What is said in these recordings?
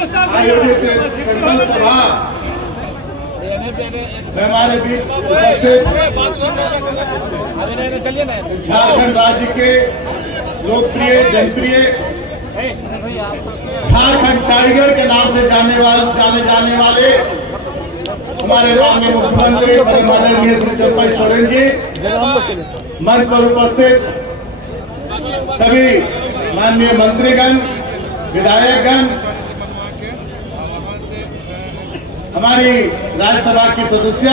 आयोजित इस संकल्प सभा में हमारे बीच उपस्थित झारखंड राज्य के लोकप्रिय जनप्रिय झारखंड टाइगर के नाम से जाने जाने वाले हमारे माननीय मुख्यमंत्री आदरणीय श्री चंपई सोरेन जी, मंच पर उपस्थित सभी माननीय मंत्रीगण, विधायकगण, हमारी राज्यसभा की सदस्य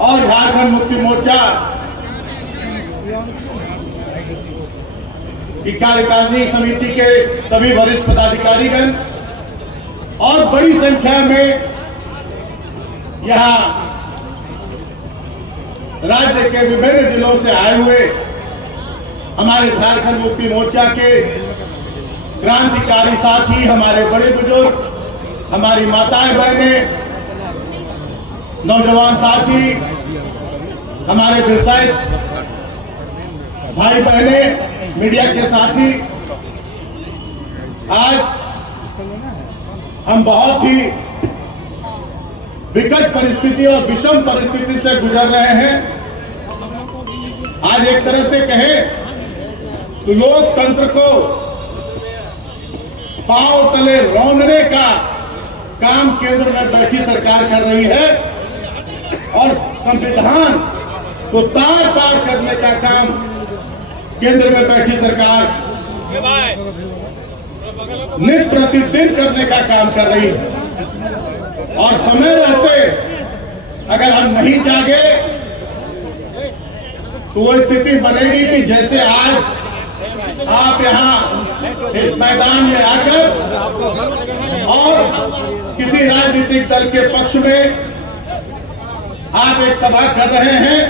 और झारखंड मुक्ति मोर्चा की कार्यकारिणी समिति के सभी वरिष्ठ पदाधिकारीगण और बड़ी संख्या में यहाँ राज्य के विभिन्न जिलों से आए हुए हमारे झारखंड मुक्ति मोर्चा के क्रांतिकारी साथी, हमारे बड़े बुजुर्ग, हमारी माताएं बहनें, नौजवान साथी, हमारे विरसायत भाई बहनें, मीडिया के साथी, आज हम बहुत ही विकट परिस्थिति और विषम परिस्थिति से गुजर रहे हैं। आज एक तरह से कहें तो लोकतंत्र को पांव तले रौंदने का काम केंद्र में बैठी सरकार कर रही है और संविधान को तार तार करने का काम केंद्र में बैठी सरकार नित प्रतिदिन करने का काम कर रही है। और समय रहते अगर हम नहीं जागे तो वो स्थिति बनेगी कि जैसे आज आप यहाँ इस मैदान में आकर और किसी राजनीतिक दल के पक्ष में आप एक सभा कर रहे हैं,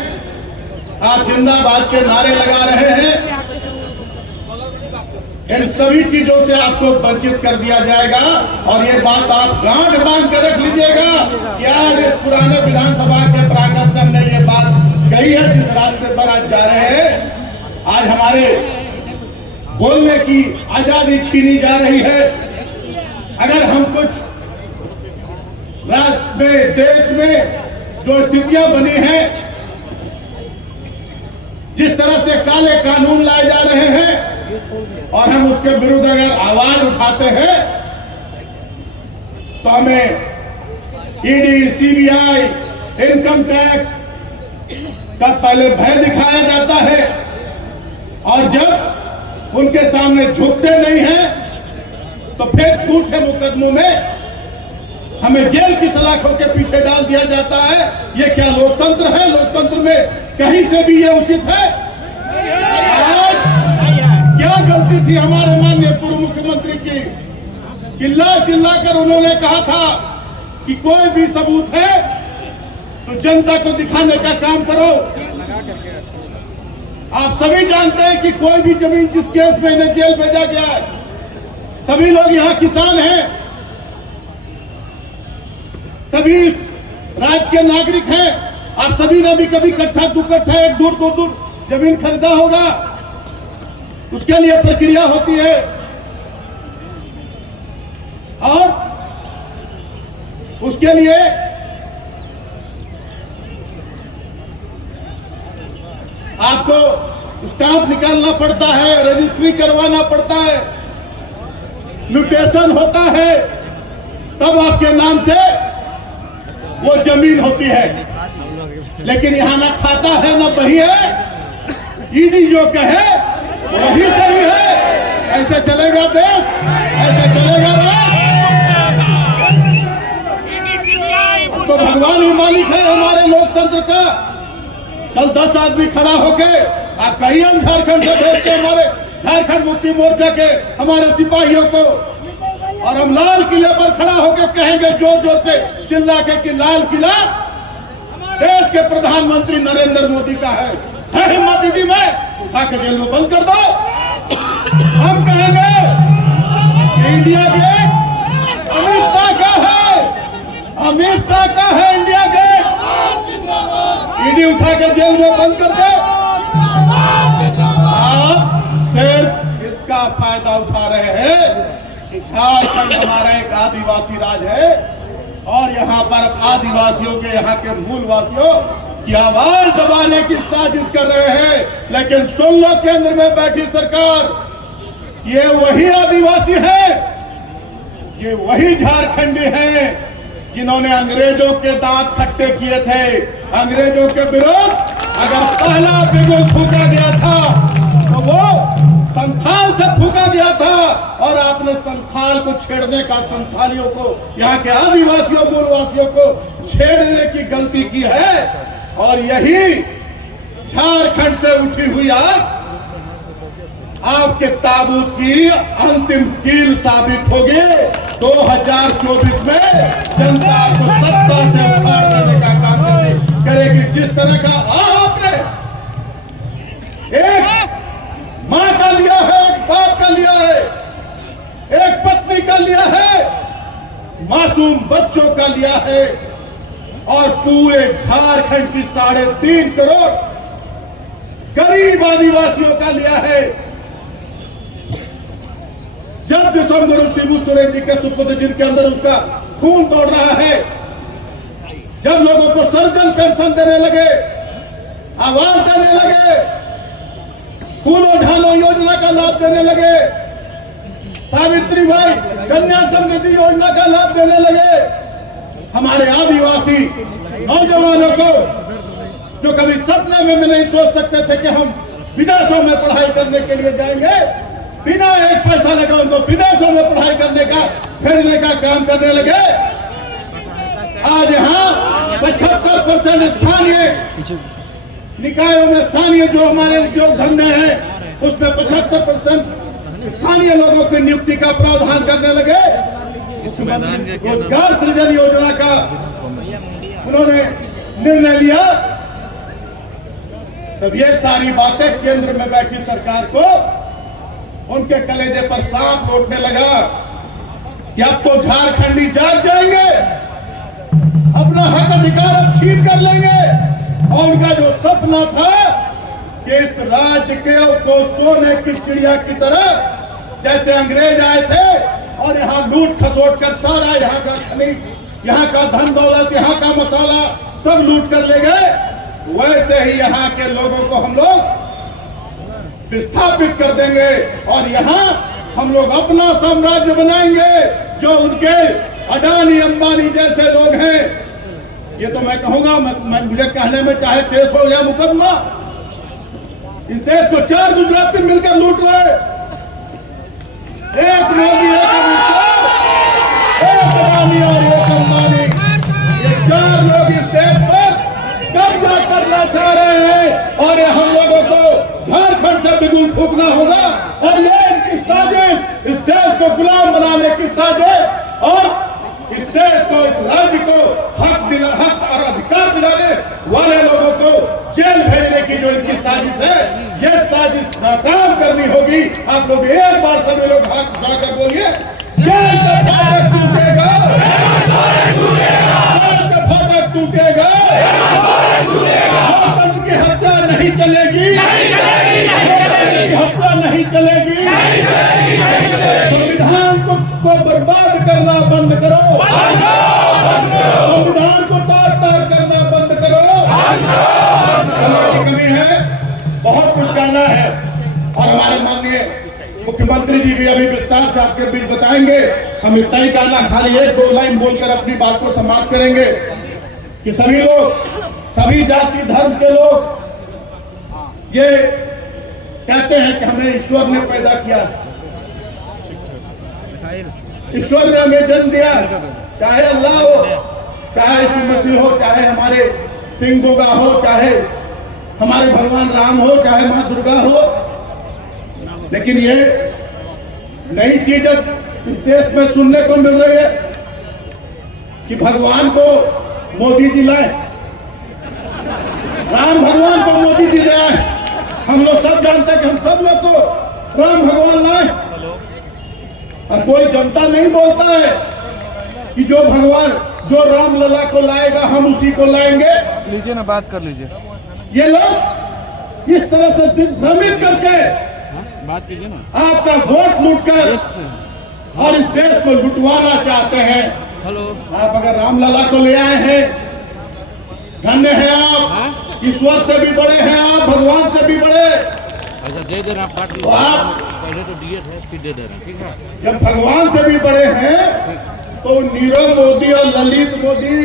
आप जिंदाबाद के नारे लगा रहे हैं, इन सभी चीजों से आपको वंचित कर दिया जाएगा। और ये बात आप गांठ बांध कर रख लीजिएगा कि आज इस पुराने विधानसभा के प्रांगण से हमने ये बात कही है, जिस रास्ते पर आज जा रहे हैं, आज हमारे बोलने की आजादी छीनी जा रही है। अगर हम कुछ राज्य में, देश में जो स्थितियां बनी हैं, जिस तरह से काले कानून लाए जा रहे हैं और हम उसके विरुद्ध अगर आवाज उठाते हैं तो हमें ईडी, सीबीआई, इनकम टैक्स का पहले भय दिखाया जाता है और जब उनके सामने झुकते नहीं हैं तो फिर झूठे मुकदमों में हमें जेल की सलाखों के पीछे डाल दिया जाता है। ये क्या लोकतंत्र है? लोकतंत्र में कहीं से भी ये उचित है? आज क्या गलती थी हमारे माननीय पूर्व मुख्यमंत्री की? चिल्ला चिल्ला कर उन्होंने कहा था कि कोई भी सबूत है तो जनता को दिखाने का काम करो। आप सभी जानते हैं कि कोई भी जमीन जिस केस में इन्हें जेल भेजा गया है, सभी लोग यहाँ किसान हैं, सभी इस राज्य के नागरिक हैं। आप सभी ने भी कभी कट्ठा, दो कट्ठा, एक दूर, दो दूर जमीन खरीदा होगा, उसके लिए प्रक्रिया होती है और उसके लिए आपको स्टाम्प निकालना पड़ता है, रजिस्ट्री करवाना पड़ता है, म्यूटेशन होता है, तब आपके नाम से वो जमीन होती है। लेकिन यहां ना खाता है ना बही है, ईडी जो कहे वही सही है। ऐसे चलेगा देश? ऐसे चलेगा राज? तो भगवान ही मालिक है हमारे लोकतंत्र का। कल 10 आदमी खड़ा होके आप कहिए हम झारखंड से भेजते हमारे झारखंड मुक्ति मोर्चा के हमारे सिपाहियों को, और हम लाल किले पर खड़ा होकर कहेंगे जोर जोर से चिल्ला के कि लाल किला देश के प्रधानमंत्री नरेंद्र मोदी का है हिम्मत ईडी में उठाकर जेल में बंद कर दो। हम कहेंगे इंडिया गेट अमित शाह का है, अमित शाह का है इंडिया गेट, ईडी उठा के जेल में बंद कर दो। आप सिर्फ इसका फायदा उठा रहे हैं कि झारखंड हमारा एक आदिवासी राज है और यहाँ पर आदिवासियों के, यहाँ के मूलवासियों की आवाज दबाने की साजिश कर रहे हैं। लेकिन सुन लो, केंद्र में बैठी सरकार, ये वही आदिवासी है, ये वही झारखंडी हैं जिन्होंने अंग्रेजों के दांत खट्टे किए थे। अंग्रेजों के विरुद्ध अगर पहला बिगुल फूका गया था तो वो संथाल से फूका गया था, और आपने संथाल को छेड़ने का, संथालियों को, यहाँ के आदिवासियों मूलवासियों को छेड़ने की गलती की है। और यही झारखंड से उठी हुई आग आपके ताबूत की अंतिम कील साबित होगी। 2024 में जनता को सत्ता से उखाड़ देने का काम करेगी। जिस तरह का आपने एक मां का लिया है, एक बाप का लिया है, एक पत्नी का लिया है, मासूम बच्चों का लिया है, और पूरे झारखंड की 3.5 करोड़ गरीब आदिवासियों का लिया है। जब दिसंबर शिबू सोरेन जी के सुपुत्र जिनके अंदर उसका खून दौड़ रहा है, जब लोगों को सर्जन पेंशन देने लगे, आवास देने लगे, कूलो झालो योजना का लाभ देने लगे, सावित्री भाई कन्या समृद्धि योजना का लाभ देने लगे, हमारे आदिवासी नौजवानों को जो कभी सपने में नहीं सोच सकते थे कि हम विदेशों में पढ़ाई करने के लिए जाएंगे, बिना एक पैसा लगा उनको विदेशों में पढ़ाई करने का, फिरने का काम करने लगे। आज यहाँ 75% स्थानीय निकायों में, स्थानीय जो हमारे उद्योग धंधे हैं उसमें 75% स्थानीय लोगों की नियुक्ति का प्रावधान करने लगे। रोजगार सृजन योजना का उन्होंने निर्णय लिया। तब ये सारी बातें केंद्र में बैठी सरकार को उनके कलेजे पर सांप लौटने लगा कि अब तो झारखंडी जाग जाएंगे, अपना हक अधिकार अब छीन कर लेंगे। और उनका जो सपना था कि इस राज्य को सोने की चिड़िया की तरह, जैसे अंग्रेज आए थे और यहाँ लूट खसोट कर सारा यहाँ का खनिज, यहाँ का धन दौलत, यहाँ का मसाला सब लूट कर ले गए, वैसे ही यहाँ के लोगों को हम लोग विस्थापित कर देंगे और यहाँ हम लोग अपना साम्राज्य बनाएंगे। जो उनके अडानी अंबानी जैसे लोग हैं, ये तो मैं कहूंगा, मुझे कहने में चाहे केस हो या मुकदमा, इस देश को 4 गुजराती मिलकर लूट रहे, एक मोदी, एक अडानी और एक अंबानी, ये 4 लोग इस देश पर कब्जा करना चाह रहे हैं। और ये हम लोगों को झारखंड से बिगुल फूकना होगा, और ये इनकी साजिश, इस देश को गुलाम बनाने की साजिश, और इस देश को, इस राज्य को हक और अधिकार दिलाने वाले लोगों को जेल भेजने की जो इनकी साजिश है, ये साजिश नाकाम करनी होगी। आप लोग एक बार सभी लोग हाथ उठाकर बोलिए, जेल का फाटक टूटेगा, जेल का फाटक टूटेगा, लोकतंत्र की हत्या नहीं चलेगी, हत्या नहीं चलेगी, संविधान को बर्बाद करना बंद करो, संविधान को तार-तार करना बंद करो। समय की कमी है, बहुत कुछ कहना है, और हमारे माननीय मुख्यमंत्री जी भी अभी विस्तार से आपके बीच बताएंगे। हम इतना ही कहना, खाली 1-2 लाइन बोलकर अपनी बात को समाप्त करेंगे कि सभी लोग, सभी जाति धर्म के लोग ये कहते हैं कि हमें ईश्वर ने पैदा किया, ईश्वर ने हमें जन्म दिया, चाहे अल्लाह हो, चाहे यीशु मसीह हो, चाहे हमारे सिंह गोगा हो, चाहे हमारे भगवान राम हो, चाहे माँ दुर्गा हो। लेकिन ये नई चीज इस देश में सुनने को मिल रही है कि भगवान को मोदी जी लाए, राम भगवान को मोदी जी ले आए। हम लोग सब जानते हैं कि हम सब लोग को राम भगवान लाए, और कोई जनता नहीं बोलता है कि जो भगवान, जो राम लला को लाएगा हम उसी को लाएंगे। लीजिए ना, बात कर लीजिए। ये लोग इस तरह से भ्रमित करके बात कीजिए ना, आपका वोट लूटकर और इस देश को लुटवाना चाहते हैं। हेलो, आप अगर रामलला को ले आए हैं, धन्य है आप, ईश्वर से भी बड़े हैं आप, भगवान से भी बड़े। अच्छा दे दे रहे हैं आप, काट तो आप पहले तो दिए थे, फिर दे दे रहे हैं, ठीक है। जब भगवान से भी बड़े हैं तो नीरव मोदी और ललित मोदी